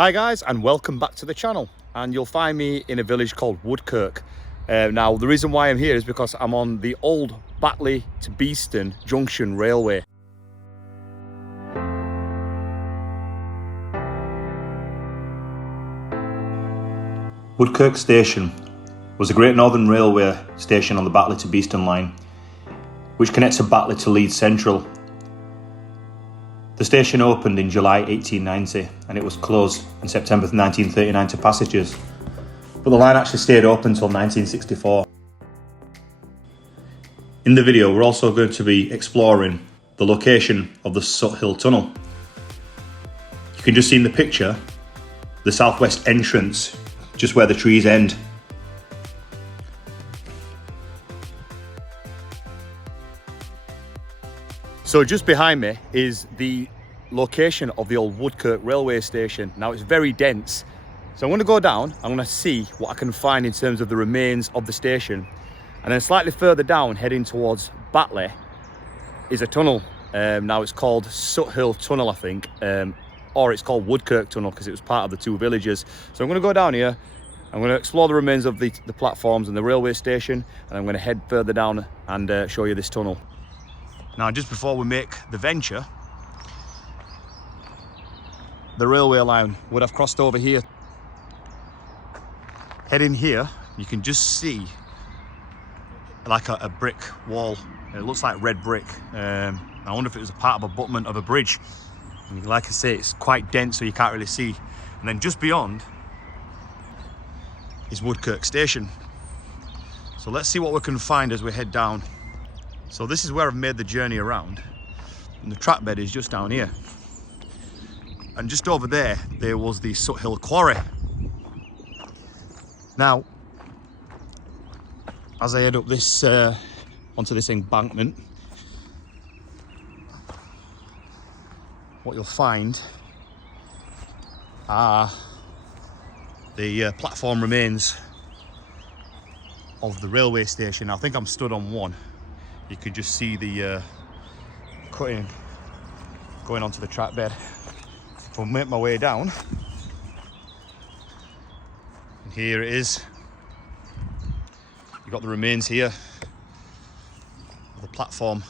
Hi guys, and welcome back to the channel. And you'll find me in a village called Woodkirk. Now the reason why I'm here is because I'm on the old Batley to Beeston Junction Railway. Woodkirk Station was a Great Northern Railway station on the Batley to Beeston line, which connects Batley to Leeds Central. The station opened in July 1890 and it was closed in September 1939 to passengers, but the line actually stayed open until 1964. In the video we're also going to be exploring the location of the Sothill Tunnel. You can just see in the picture the southwest entrance, just where the trees end. So just behind me is the location of the old Woodkirk railway station. Now it's very dense, so I'm going to go down, I'm going to see what I can find in terms of the remains of the station, and then slightly further down heading towards Batley is a tunnel. Now it's called Sothill Tunnel, I think, or it's called Woodkirk Tunnel because it was part of the two villages. So I'm going to go down here, I'm going to explore the remains of the platforms and the railway station, and I'm going to head further down and show you this tunnel. Now, just before we make the venture, the railway line would have crossed over here. Heading here, you can just see like a brick wall. It looks like red brick. I wonder if it was a part of a abutment of a bridge. And like I say, it's quite dense, so you can't really see. And then just beyond is Woodkirk Station. So let's see what we can find as we head down. So this is where I've made the journey around, and the track bed is just down here. And just over there, there was the Sothill Quarry. Now, as I head up this onto this embankment, what you'll find are the platform remains of the railway station. I think I'm stood on one. You can just see the cutting going onto the track bed. If I make my way down, and here it is. You've got the remains here of the platform.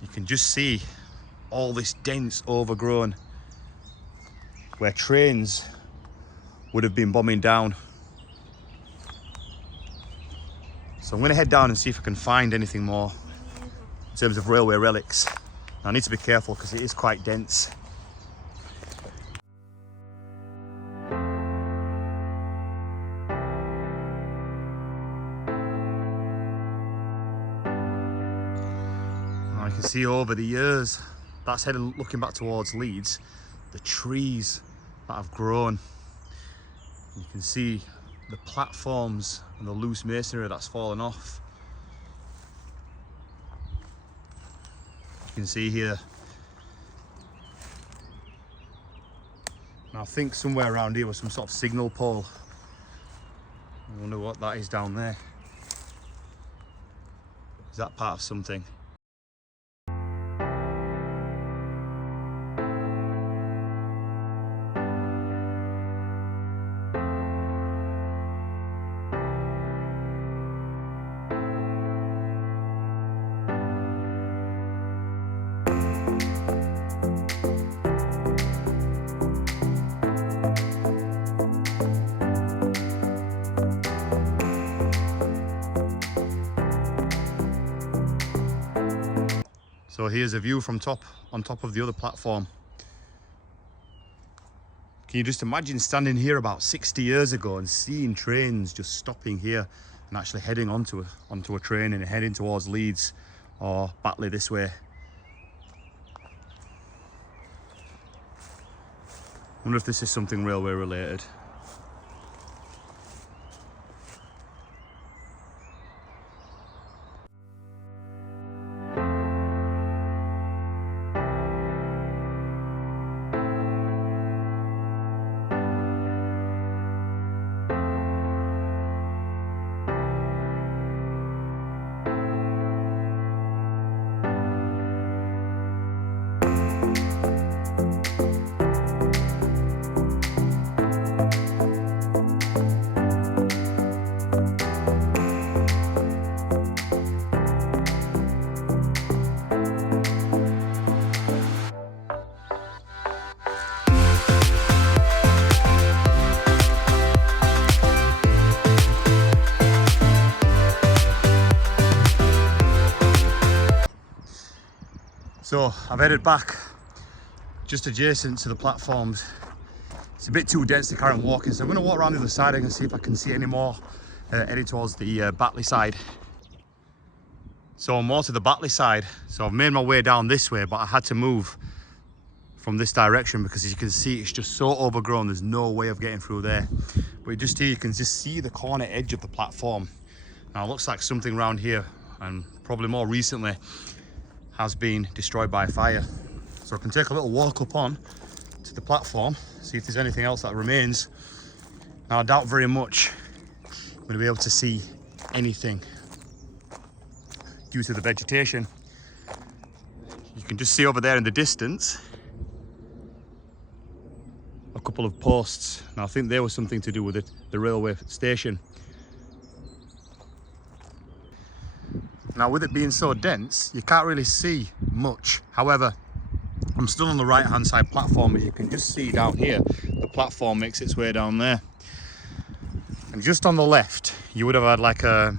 You can just see all this dense overgrown where trains would have been bombing down. So I'm going to head down and see if I can find anything more in terms of railway relics. I need to be careful because it is quite dense. Now you can see over the years, that's heading looking back towards Leeds, the trees that have grown. You can see the platforms and the loose masonry that's fallen off. You can see here. And I think somewhere around here was some sort of signal pole. I wonder what that is down there. Is that part of something? So here's a view from on top of the other platform. Can you just imagine standing here about 60 years ago and seeing trains just stopping here and actually heading onto a train and heading towards Leeds or Batley this way? I wonder if this is something railway related. So I've headed back just adjacent to the platforms. It's a bit too dense to carry on walking, so I'm going to walk around the other side and see if I can see any more heading towards the Batley side. So I'm more to the Batley side, so I've made my way down this way, but I had to move from this direction because, as you can see, it's just so overgrown, there's no way of getting through there. But just here you can just see the corner edge of the platform. Now it looks like something around here, and probably more recently, has been destroyed by fire. So I can take a little walk up on to the platform, see if there's anything else that remains. Now I doubt very much I'm going to be able to see anything due to the vegetation. You can just see over there in the distance a couple of posts. Now I think they were something to do with the railway station. Now with it being so dense, you can't really see much. However, I'm still on the right hand side platform, as you can just see down here. The platform makes its way down there. And just on the left, you would have had like I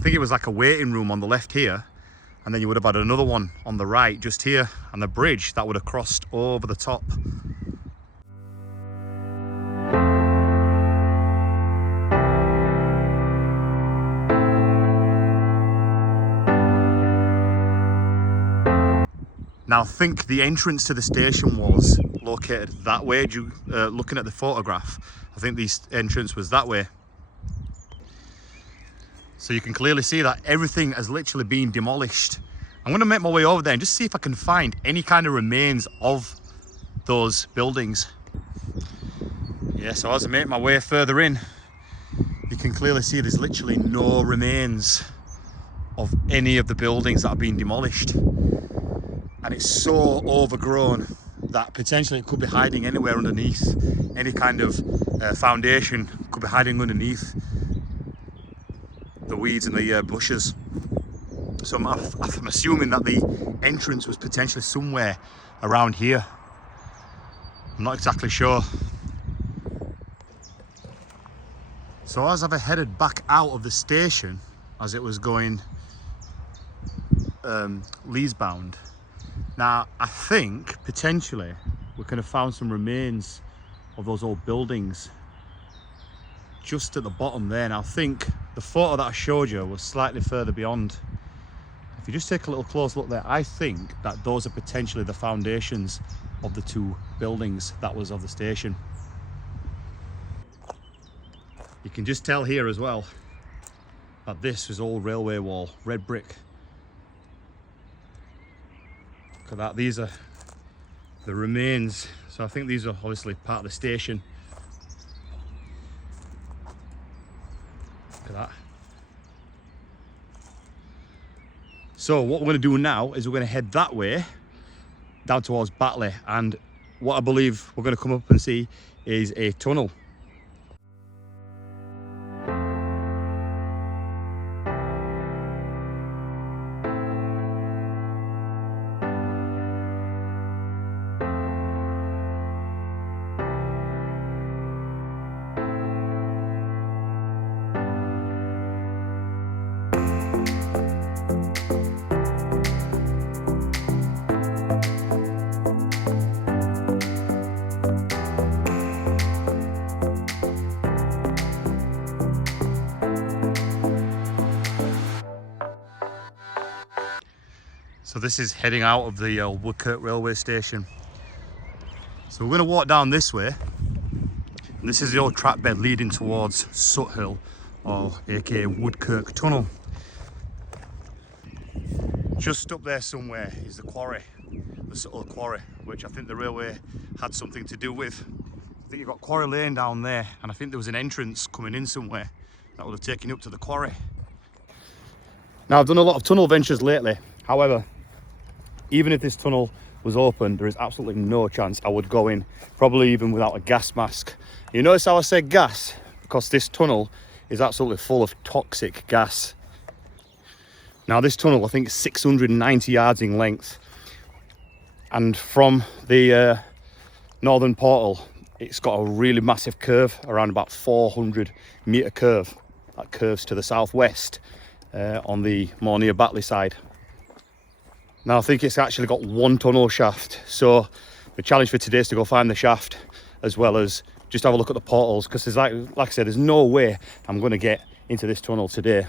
think it was like a waiting room on the left here. And then you would have had another one on the right just here, and the bridge that would have crossed over the top. Now I think the entrance to the station was located that way. Looking at the photograph, I think the entrance was that way. So you can clearly see that everything has literally been demolished. I'm going to make my way over there and just see if I can find any kind of remains of those buildings. Yeah, so as I make my way further in, you can clearly see there's literally no remains of any of the buildings that have been demolished. And it's so overgrown that potentially it could be hiding anywhere underneath. Any kind of foundation could be hiding underneath the weeds and the bushes. So I'm assuming that the entrance was potentially somewhere around here. I'm not exactly sure. So as I've headed back out of the station, as it was going Leeds bound, now I think potentially we could have found some remains of those old buildings just at the bottom there. Now I think the photo that I showed you was slightly further beyond. If you just take a little close look there, I think that those are potentially the foundations of the two buildings that was of the station. You can just tell here as well that this is old railway wall, red brick. Look at that, these are the remains. So I think these are obviously part of the station. Look at that. So what we're going to do now is we're going to head that way down towards Batley, and what I believe we're going to come up and see is a tunnel. So this is heading out of the Woodkirk railway station. So we're going to walk down this way. And this is the old track bed leading towards Sothill, or aka Woodkirk Tunnel. Just up there somewhere is the quarry, the Sothill quarry, which I think the railway had something to do with. I think you've got Quarry Lane down there, and I think there was an entrance coming in somewhere that would have taken you up to the quarry. Now I've done a lot of tunnel ventures lately. However, even if this tunnel was open, there is absolutely no chance I would go in, probably even without a gas mask. You notice how I said gas? Because this tunnel is absolutely full of toxic gas. Now this tunnel, I think, is 690 yards in length. And from the northern portal, it's got a really massive curve, around about 400 metre curve. That curves to the southwest on the more near Batley side. Now I think it's actually got one tunnel shaft, so the challenge for today is to go find the shaft as well as just have a look at the portals, because there's like I said, there's no way I'm going to get into this tunnel today.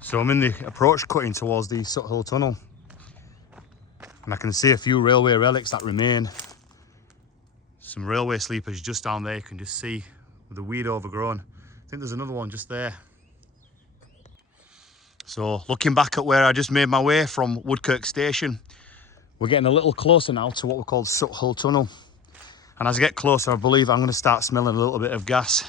So I'm in the approach cutting towards the Sothill Tunnel, and I can see a few railway relics that remain. Some railway sleepers just down there, you can just see with the weed overgrown. I think there's another one just there. So looking back at where I just made my way from Woodkirk station, we're getting a little closer now to what we call Sothill Tunnel. And as I get closer, I believe I'm going to start smelling a little bit of gas.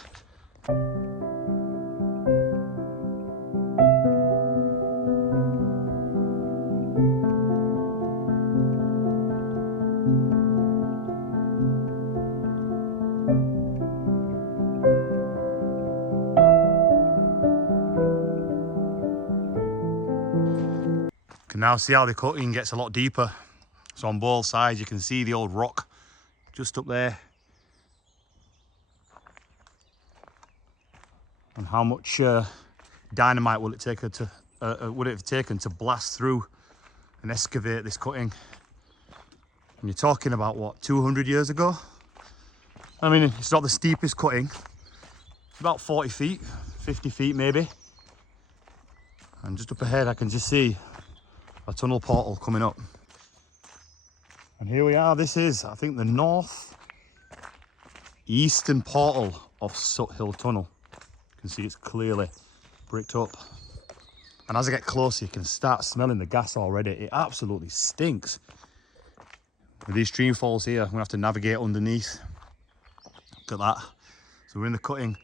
Can now see how the cutting gets a lot deeper. So on both sides you can see the old rock just up there, and how much dynamite will it take to would it have taken to blast through and excavate this cutting? And you're talking about what, 200 years ago? I mean, it's not the steepest cutting, about 40 feet, 50 feet maybe. And just up ahead I can just see a tunnel portal coming up. And here we are. This is, I think, the north eastern portal of Sothill Tunnel. You can see it's clearly bricked up. And as I get closer, you can start smelling the gas already. It absolutely stinks. With these stream falls here, I'm gonna have to navigate underneath. Look at that. So we're in the cutting.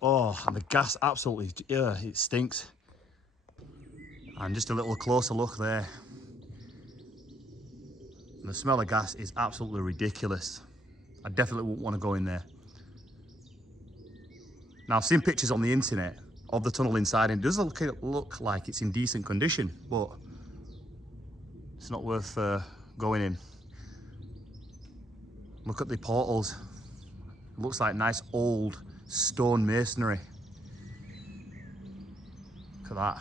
Oh, and the gas absolutely, yeah, it stinks. And just a little closer look there. And the smell of gas is absolutely ridiculous. I definitely wouldn't want to go in there. Now I've seen pictures on the internet of the tunnel inside, and it does look like it's in decent condition, but it's not worth going in. Look at the portals. It looks like nice old stone masonry. Look at that.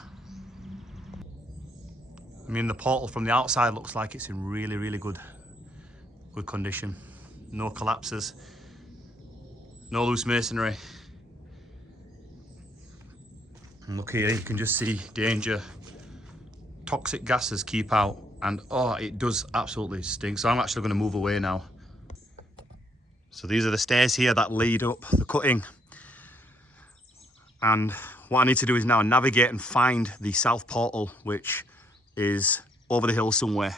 I mean, the portal from the outside looks like it's in really, really good condition. No collapses, no loose masonry. And look here, you can just see danger. Toxic gases keep out, and oh, it does absolutely stink. So I'm actually going to move away now. So these are the stairs here that lead up the cutting. And what I need to do is now navigate and find the south portal, which is over the hill somewhere.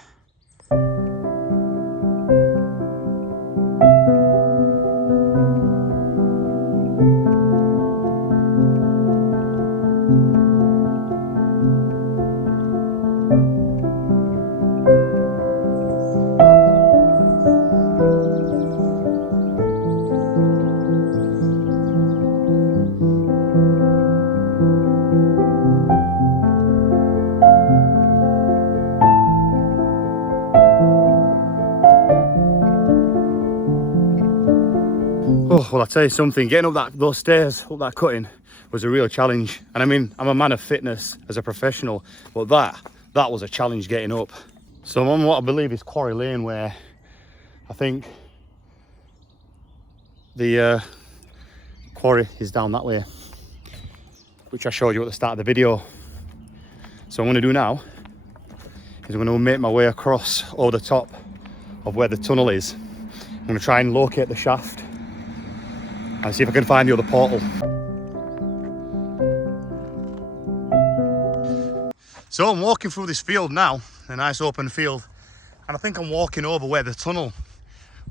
Oh, well, I'll tell you something, getting up those stairs, up that cutting, was a real challenge. And I mean, I'm a man of fitness as a professional, but that was a challenge getting up. So I'm on what I believe is Quarry Lane, where I think the quarry is down that way, which I showed you at the start of the video. So what I'm going to do now is I'm going to make my way across over the top of where the tunnel is. I'm going to try and locate the shaft and see if I can find the other portal. So I'm walking through this field now, a nice open field, and I think I'm walking over where the tunnel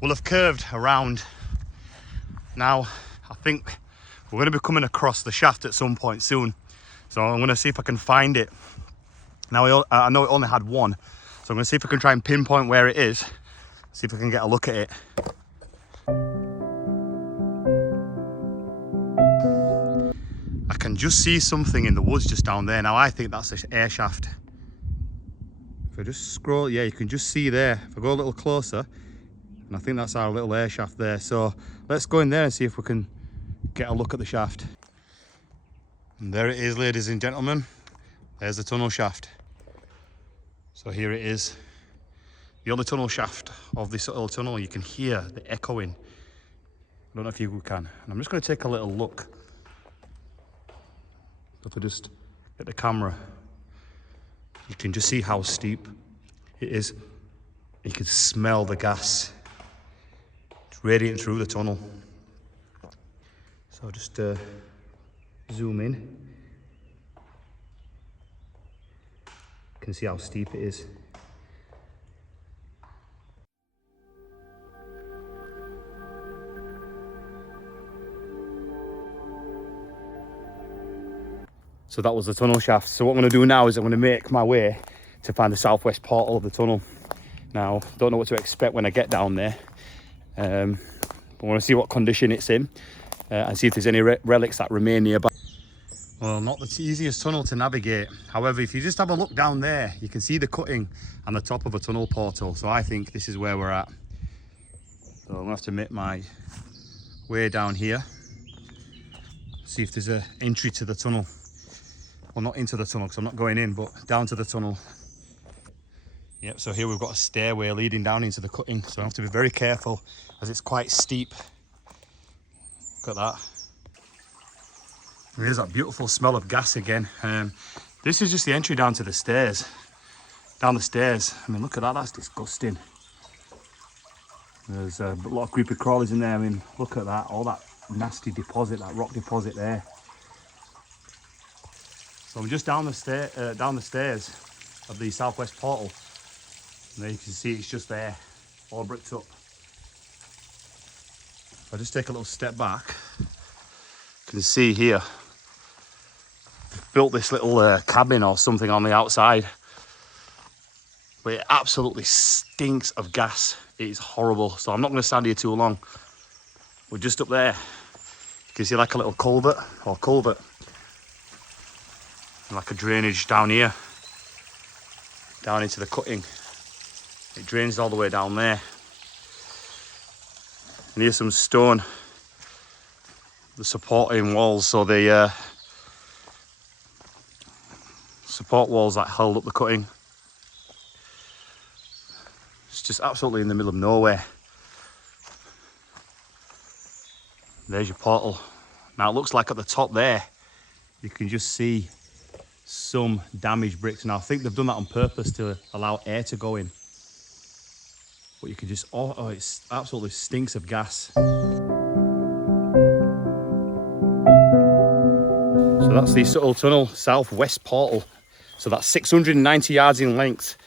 will have curved around. Now, I think we're going to be coming across the shaft at some point soon, so I'm going to see if I can find it. Now, I know it only had one, so I'm going to see if I can try and pinpoint where it is, see if I can get a look at it. I can just see something in the woods just down there. Now I think that's an air shaft. If I just scroll, yeah, you can just see there. If I go a little closer, and I think that's our little air shaft there. So let's go in there and see if we can get a look at the shaft. And there it is, ladies and gentlemen. There's the tunnel shaft. So here it is. The other tunnel shaft of this Sothill Tunnel. You can hear the echoing. I don't know if you can. And I'm just going to take a little look. If I just get the camera, you can just see how steep it is. You can smell the gas. It's radiating through the tunnel. So I'll just zoom in. You can see how steep it is. So that was the tunnel shaft. So what I'm going to do now is I'm going to make my way to find the southwest portal of the tunnel. Now, don't know what to expect when I get down there. I want to see what condition it's in and see if there's any relics that remain nearby. Well, not the easiest tunnel to navigate. However, if you just have a look down there, you can see the cutting and the top of a tunnel portal. So I think this is where we're at. So I'm going to have to make my way down here. See if there's an entry to the tunnel. Well, not into the tunnel because I'm not going in, but down to the tunnel. Yep, so here we've got a stairway leading down into the cutting. So I have to be very careful as it's quite steep. Look at that. There's that beautiful smell of gas again. This is just the entry down to the stairs. Down the stairs. I mean, look at that, that's disgusting. There's a lot of creepy crawlies in there. I mean, look at that, all that nasty deposit, that rock deposit there. So I'm just down the stairs of the southwest portal. And there you can see it's just there, all bricked up. If I just take a little step back, you can see here, they've built this little cabin or something on the outside. But it absolutely stinks of gas. It is horrible. So I'm not going to stand here too long. We're just up there. You can see like a little culvert or culvert. And like a drainage down here. Down into the cutting. It drains all the way down there. And here's some stone. The supporting walls. So the support walls that held up the cutting. It's just absolutely in the middle of nowhere. There's your portal. Now it looks like at the top there, you can just see some damaged bricks. Now I think they've done that on purpose to allow air to go in. But you can just, oh, it absolutely stinks of gas. So that's the Sothill Tunnel southwest portal. So that's 690 yards in length.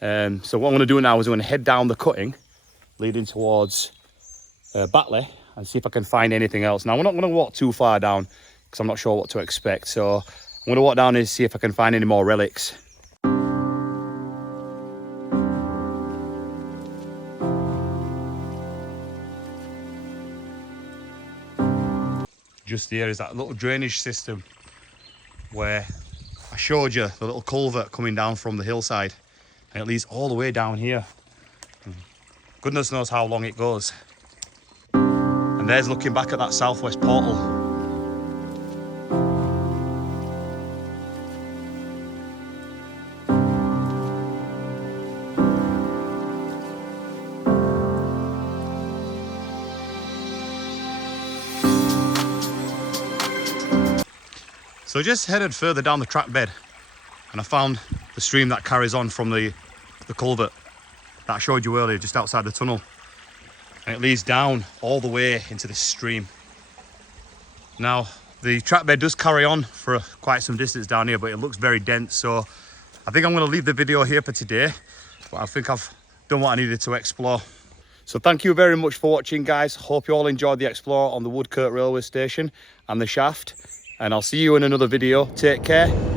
So what I'm going to do now is I'm going to head down the cutting leading towards Batley and see if I can find anything else. Now we're not going to walk too far down because I'm not sure what to expect. So I'm going to walk down and see if I can find any more relics. Just here is that little drainage system where I showed you the little culvert coming down from the hillside. And it leads all the way down here. Goodness knows how long it goes. And there's looking back at that southwest portal. So I just headed further down the track bed and I found the stream that carries on from the culvert that I showed you earlier just outside the tunnel. And it leads down all the way into this stream. Now, the track bed does carry on for quite some distance down here, but it looks very dense. So I think I'm going to leave the video here for today. But I think I've done what I needed to explore. So thank you very much for watching, guys. Hope you all enjoyed the explore on the Woodkirk railway station and the shaft. And I'll see you in another video. Take care.